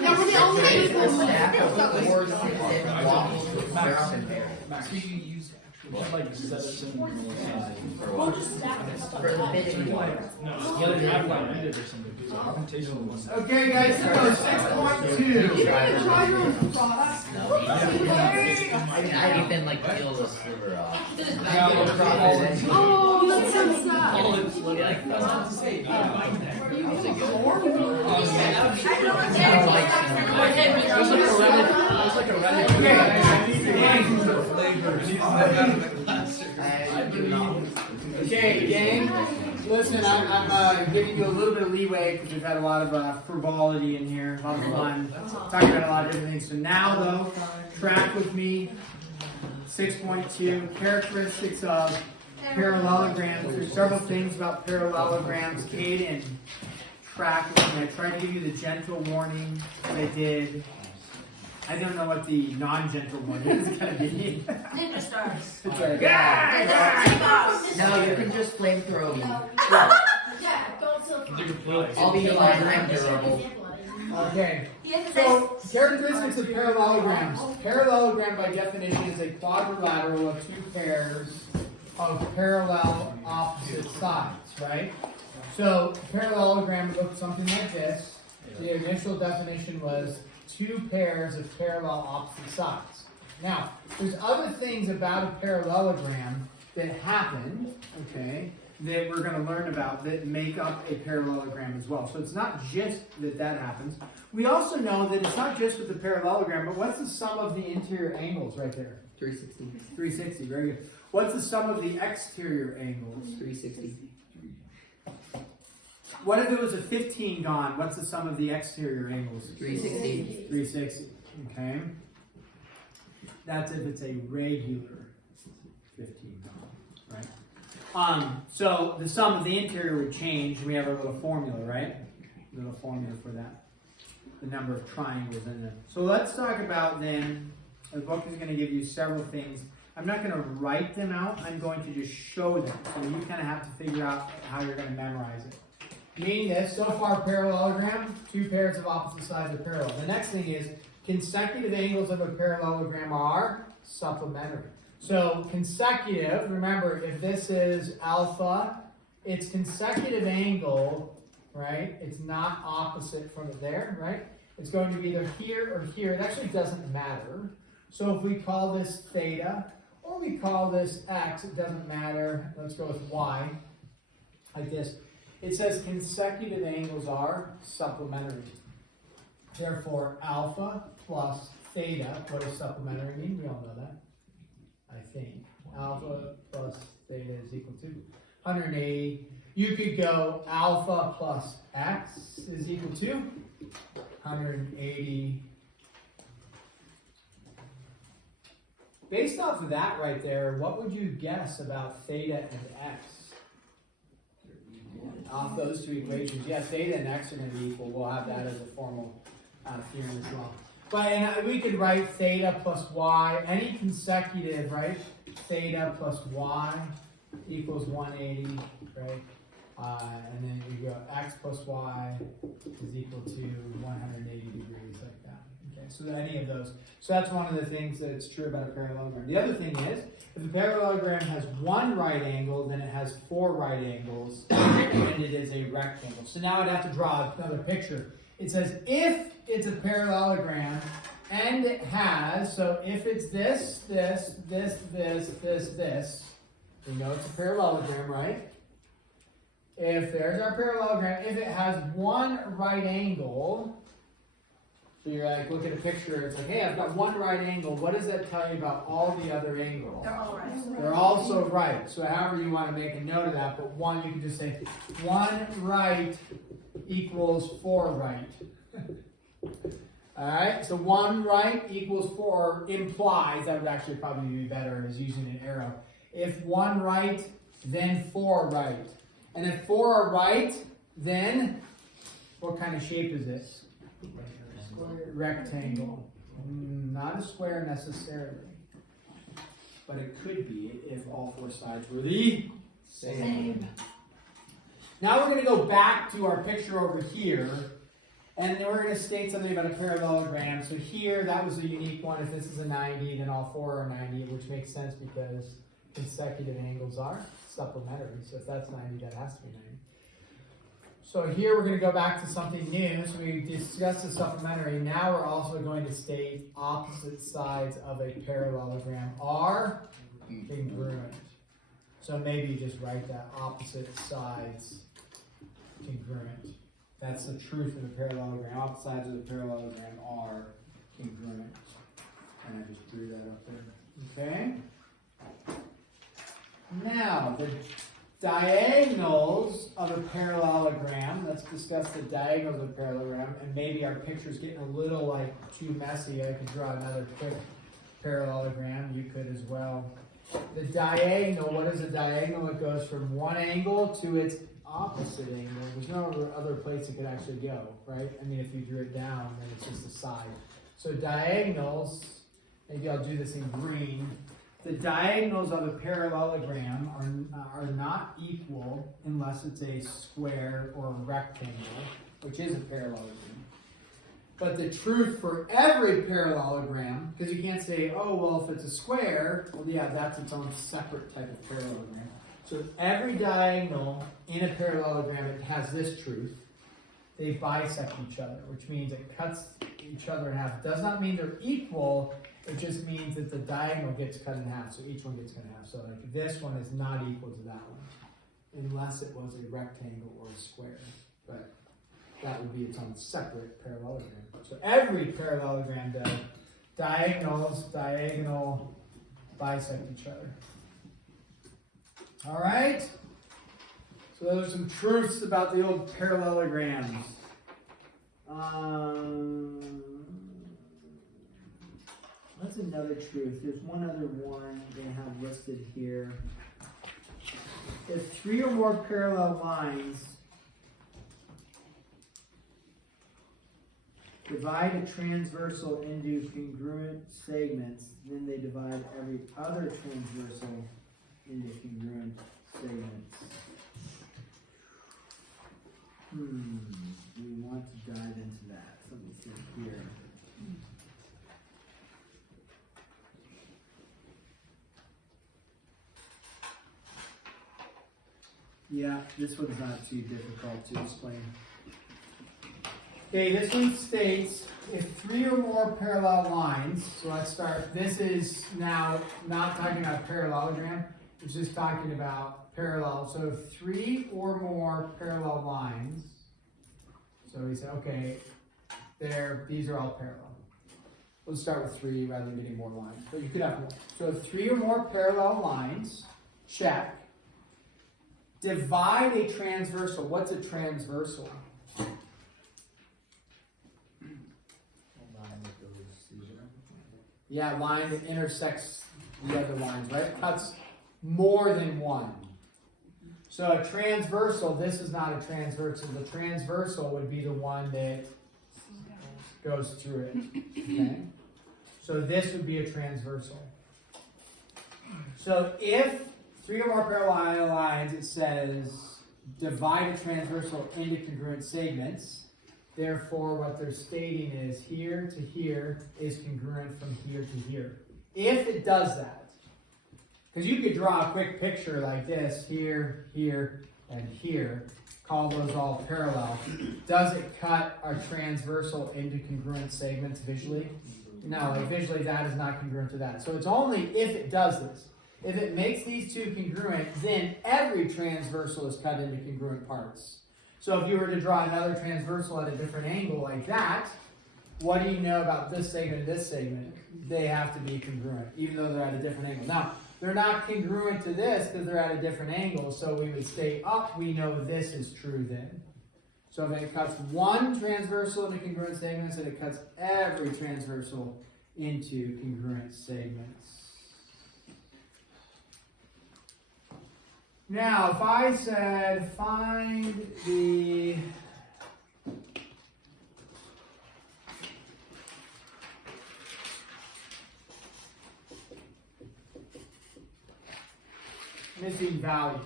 Yeah, we're the only people. So you use like set us in We'll just stack it. for the bit of whether you have like read it or something. Okay, guys, so 6.2. You can try your own product. I even like peel the sliver off. Oh, that's so sad. Okay, gang. Listen, I'm giving you a little bit of leeway because we've had a lot of frivolity in here, a lot of fun, talking about a lot of different things. So now, though, track with me. 6.2, characteristics of parallelograms. There's several things about parallelograms. Caden, track with me. I tried to give you the gentle warning that I did. I don't know what the non-gentle warning is going to be. Ninja stars. It's like, No, you can just flamethrow me. Yeah, don't so I'll be durable. Okay. So, characteristics of parallelograms. Parallelogram, by definition, is a quadrilateral of two pairs of parallel opposite sides, right? So, parallelogram looks something like this. The initial definition was two pairs of parallel opposite sides. Now, there's other things about a parallelogram that happen, okay, that we're going to learn about that make up a parallelogram as well. So it's not just that happens. We also know that it's not just with the parallelogram, but what's the sum of the interior angles right there? 360. 360, very good. What's the sum of the exterior angles? 360. What if it was a 15 gone? What's the sum of the exterior angles? 360. 360, okay. That's if it's a regular 15 gone, right? So the sum of the interior would change. We have our little formula, right? Little formula for that. The number of triangles in it. So let's talk about then, the book is going to give you several things. I'm not going to write them out. I'm going to just show them. So you kind of have to figure out how you're going to memorize it. Meaning this, so far parallelogram, two pairs of opposite sides are parallel. The next thing is consecutive angles of a parallelogram are supplementary. So consecutive, remember if this is alpha, it's consecutive angle, right? It's not opposite from it there, right? It's going to be either here or here. It actually doesn't matter. So if we call this theta or we call this x, it doesn't matter. Let's go with y, like this. It says consecutive angles are supplementary. Therefore, alpha plus theta, what does supplementary mean? We all know that, I think. Alpha plus theta is equal to 180. You could go alpha plus x is equal to 180. Based off of that right there, what would you guess about theta and x? Off those two equations, yeah, theta and x are going to be equal. We'll have that as a formal theorem as well. But we could write theta plus y, any consecutive, right? Theta plus y equals 180, right? And then we go x plus y is equal to 180 degrees, like that. Okay, so any of those. So that's one of the things that's true about a parallelogram. The other thing is, if a parallelogram has one right angle, then it has four right angles, and it is a rectangle. So now I'd have to draw another picture. It says if it's a parallelogram and it has, so if it's this, we know it's a parallelogram, right? If there's our parallelogram, if it has one right angle, so you're like, look at a picture, it's like, hey, I've got one right angle. What does that tell you about all the other angles? They're all right. They're also right. So however you want to make a note of that, but one, you can just say, one right equals four right. All right, so one right equals four implies, that would actually probably be better as using an arrow. If one right, then four right. And if four are right, then what kind of shape is this? Rectangle. Not a square necessarily, but it could be if all four sides were the same. Now we're going to go back to our picture over here, And then we're going to state something about a parallelogram. So here, that was a unique one. If this is a 90, then all four are 90, which makes sense because consecutive angles are supplementary. So if that's 90, that has to be 90. So here we're going to go back to something new. So we discussed the supplementary. Now we're also going to state opposite sides of a parallelogram are congruent. So maybe you just write that opposite sides congruent. That's the truth of the parallelogram. Opposite sides of the parallelogram are congruent. And I just drew that up there. Okay? Now, the diagonals of a parallelogram. Let's discuss the diagonals of a parallelogram. And maybe our picture's getting a little like too messy. I could draw another quick parallelogram. You could as well. The diagonal, what is a diagonal? It goes from one angle to its opposite angle. There's no other place it could actually go, right? I mean, if you drew it down, then it's just a side. So diagonals, maybe I'll do this in green. The diagonals of a parallelogram are not equal unless it's a square or a rectangle, which is a parallelogram. But the truth for every parallelogram, because you can't say, oh, well, if it's a square, well, yeah, that's its own separate type of parallelogram. So every diagonal in a parallelogram, it has this truth. They bisect each other, which means it cuts each other in half. It does not mean they're equal. It just means that the diagonal gets cut in half. So each one gets cut in half. So like this one is not equal to that one, unless it was a rectangle or a square. But that would be its own separate parallelogram. So every parallelogram does. Diagonal bisect each other. All right? So those are some truths about the old parallelograms. What's another truth? There's one other one they have listed here. If three or more parallel lines divide a transversal into congruent segments, then they divide every other transversal into congruent segments. We want to dive into that. So let me see here. Yeah, this one's not too difficult to explain. Okay, this one states if three or more parallel lines, so let's start, this is now not talking about parallelogram, it's just talking about parallel. So if three or more parallel lines, so we say, okay, these are all parallel. Let's start with three rather than getting more lines, but you could have more. So if three or more parallel lines, check. Divide a transversal. What's a transversal? Yeah, line that intersects the other lines, right? It cuts more than one. So a transversal, this is not a transversal. The transversal would be the one that goes through it. Okay? So this would be a transversal. So if three or more parallel lines, it says divide a transversal into congruent segments. Therefore, what they're stating is here to here is congruent from here to here. If it does that, because you could draw a quick picture like this, here, here, and here, call those all parallel. Does it cut our transversal into congruent segments visually? No, like visually that is not congruent to that. So it's only if it does this. If it makes these two congruent, then every transversal is cut into congruent parts. So if you were to draw another transversal at a different angle like that, what do you know about this segment and this segment? They have to be congruent, even though they're at a different angle. Now, they're not congruent to this because they're at a different angle, so we would state, we know this is true then. So if it cuts one transversal into congruent segments, and it cuts every transversal into congruent segments. Now, if I said find the missing values,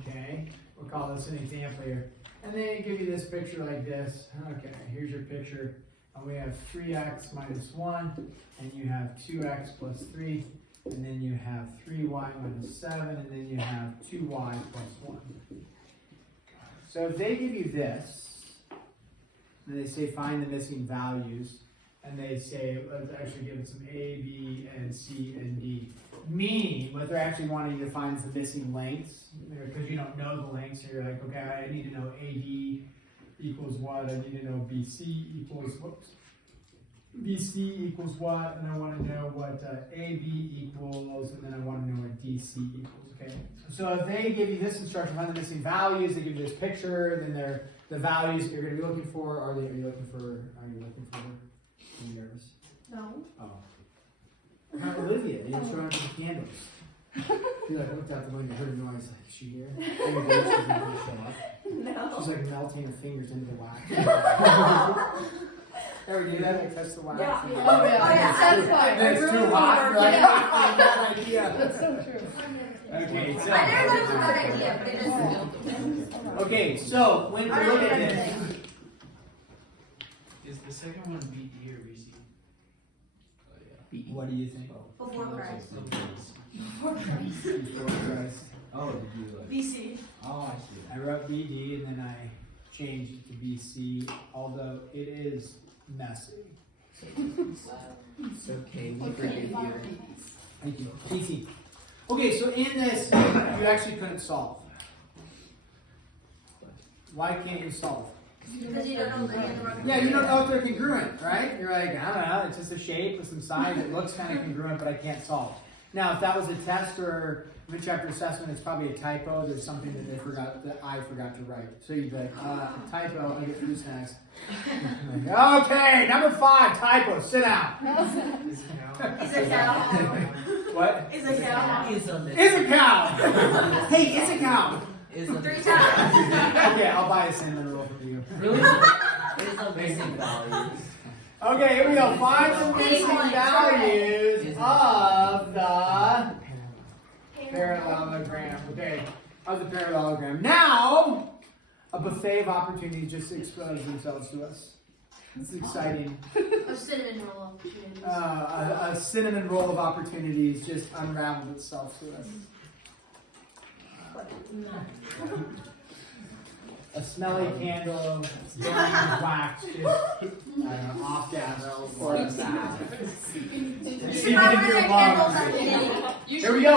okay? We'll call this an example here. And then it give you this picture like this. Okay, here's your picture. And we have 3x minus 1, and you have 2x plus 3, and then you have 3y minus 7, and then you have 2y plus 1. So if they give you this, and they say find the missing values, and they say, let's actually give it some A, B, and C, and D. Meaning, what they're actually wanting you to find is the missing lengths, because you don't know the lengths, so you're like, okay, I need to know AD equals what, I need to know BC equals, BC equals what, and I want to know what AB equals, and then I want to know what DC equals, okay? So if they give you this instruction, find the missing values, they give you this picture, then they're the values that you're going to be looking for, are you looking for, are you nervous? No. Oh. Not Olivia, you just run out the candles. She like looked out the window, heard a noise, like, is she here? Maybe she's not going to show up. No. She's like melting her fingers into the wax. Ever do that? Like touch the wax? Yeah. And Oh, yeah. That's why. and it's too hot. You're like, ah, bad idea. That's so true. Okay, so. I never thought it was a bad idea, but it is. Okay, so when we look at this, Is the second one BD or BC? what do you think? Before Christ. Before Christ. Before Christ. Oh, did you like? BC. Oh, I see. I wrote BD and then I changed it to BC, although it is messy. It's okay, we forgive you. Thank you. BC. Okay, so in this, you actually couldn't solve. Why can't you solve? Because you don't know the other. Yeah, you don't know if they're congruent, right? You're like, I don't know, it's just a shape with some sides. It looks kind of congruent, but I can't solve. Now, if that was a test or mid-chapter assessment, it's probably a typo. There's something that I forgot to write. So you'd be like, typo, I get food snacks. Like, okay, number 5, typo, sit down. Is it now? Is a cow. What? Is a cow. Is a Is a cow. Hey, it's a cow. Is a 3 times. Okay, I'll buy a cinnamon roll for you. really is a missing values. Okay, here we go. Find the missing values of the parallelogram. Okay, of the parallelogram. Now, a buffet of opportunities just expose themselves to us. This is exciting. A cinnamon roll opportunities. A cinnamon roll of opportunities just unraveled itself to us. A smelly candle, burning wax, just off gas. Or a sow. See if in your lungs. Here we go.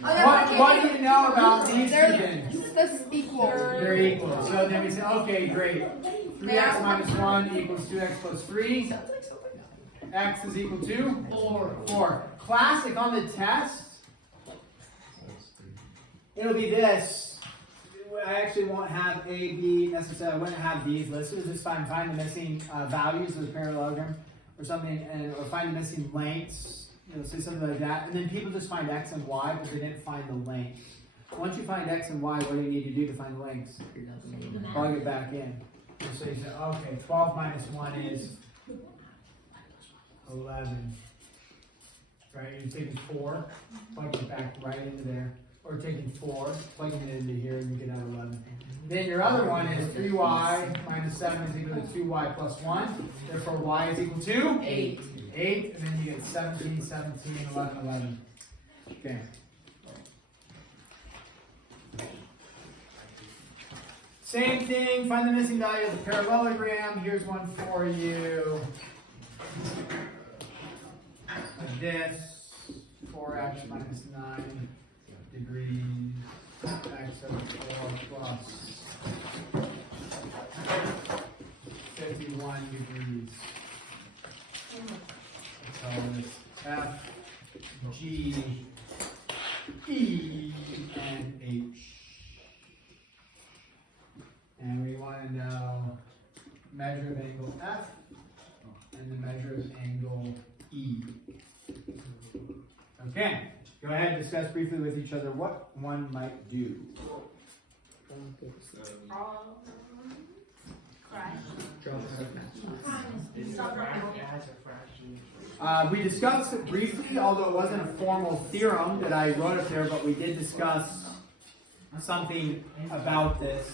What do you know about these two things? That's equal. They're equal. So then we say, okay, great. 3x minus 1 equals 2x plus 3. X is equal to 4. Classic on the test. It'll be this. I actually won't have A, B necessarily. I wouldn't have these listed. It's just find the missing values of the parallelogram or something, or find the missing lengths. Say something like that. And then people just find X and Y, but they didn't find the length. Once you find X and Y, what do you need to do to find the lengths? Plug it back in. So you say, okay, 12 minus 1 is 11. Right? You're taking 4, plug it back right into there. Or taking 4, plugging it into here, and you get out 11. Then your other one is 3y minus 7 is equal to 2y plus 1. Therefore, y is equal to 8. 8, and then you get 17, 17, 11, 11. Okay. Same thing, find the missing value of the parallelogram. Here's one for you. Like this, 4x minus 9 degrees, x over 4 plus 51 degrees. So it's F, G, E, and H. And we want to know measure of angle F and the measure of angle E. Okay, go ahead and discuss briefly with each other what one might do. We discussed it briefly, although it wasn't a formal theorem that I wrote up there, but we did discuss something about this.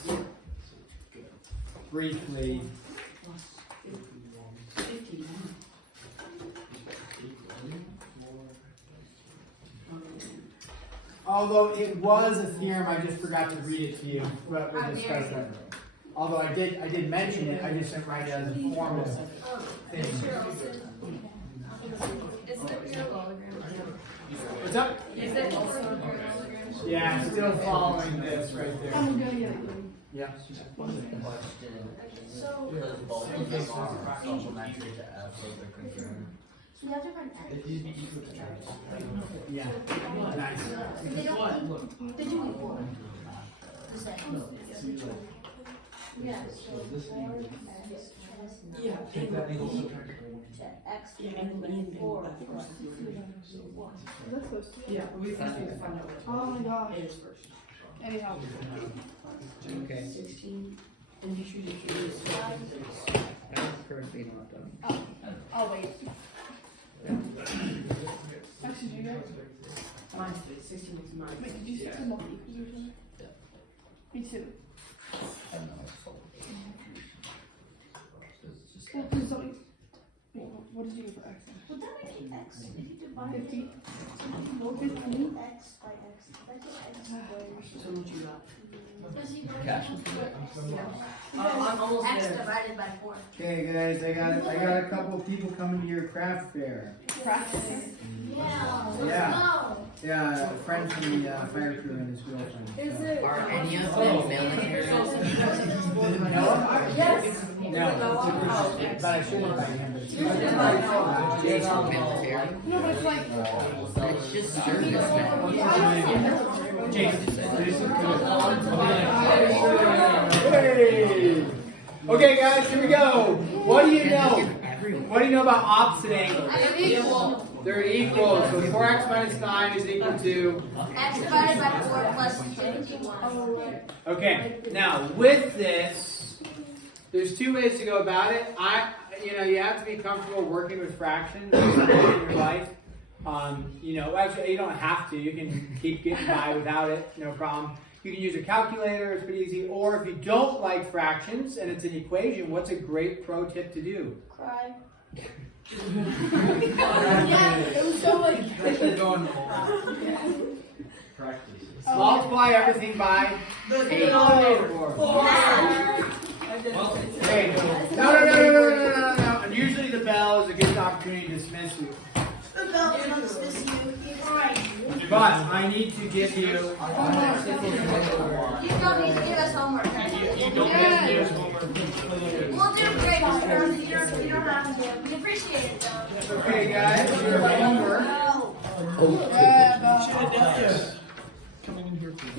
briefly. Although it was a theorem, I just forgot to read it to you, but we'll discuss that. Although I did mention it, I just didn't write it as a formal thing. Isn't it parallelogram? What's up? Is it also parallelogram? Yeah, still following this right there. Yeah. Question, because both of them are supplementary to F, so they're confirmed. So we have to find X. Yeah. Nice. They don't, they do equal. The same. Yeah, so 4x Yeah. Take that angle, to subtract x and 4 plus 1. Yeah, we have to find out what. Oh my gosh. It is first. Anyhow. Okay. 16. And you should use That's currently not done. I'll wait. Actually, do you guys? mine's 16 is mine. Wait, did you stick them all equals or something? Me too. I don't know. Well, please don't. Wait, what did you do for x? Would that make it x if you divide 50? it? Multiply x by x. That's x squared. So what you got? Cash. I'm almost X there. divided by 4. Okay, guys, I got a couple of people coming to your craft fair. Practice. Yeah. Yeah. Yeah, a friend from the fire crew and his girlfriend. Is it? Are any of them military? Yes. No, but I should invite him. Jason military? No, but it's like. It's just service, man. Jason. Hey! Okay, guys, here we go. What do you know? What do you know about opposite angles? Equal. They're equal. So 4x minus 9 is equal to. X divided by 4 plus 51. Okay, now with this, there's two ways to go about it. You have to be comfortable working with fractions in your life. Actually, you don't have to. You can keep getting by without it, no problem. You can use a calculator, it's pretty easy. Or if you don't like fractions and it's an equation, what's a great pro tip to do? Cry. Yeah, it was so like. practice. Multiply everything by 8. Hey, no. And usually the bell is a good opportunity to dismiss you. The bell is not dismiss you. But I need to give you. You don't need to give us homework. We'll do great. You don't have to. We appreciate it though. Okay, guys, your homework. Coming in here. Oh,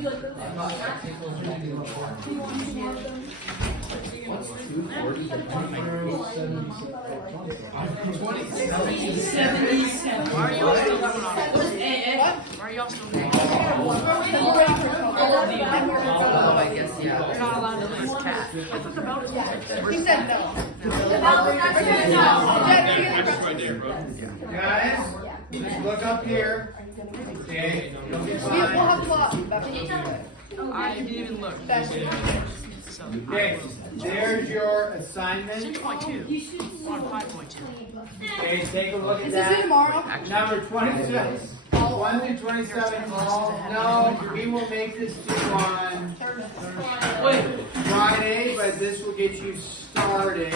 I guess, yeah. You're not allowed to lose cat. I thought the bell was He said no. The bell is not no. Guys, just look up here. Okay, don't get We'll shy. have a lot. That's Can you tell me? I didn't even look. Okay, there's your assignment. 6.2 on 5.2. Okay, take a look at Is this that. tomorrow? Number 26. 1 through 27. No, we will make this due on Friday, but this will get you started.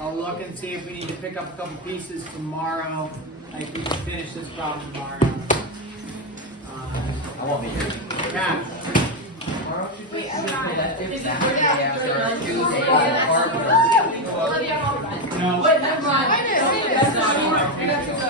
I'll look and see if we need to pick up a couple pieces tomorrow. Like we can finish this problem tomorrow. I won't be here. Yeah. Tuesday,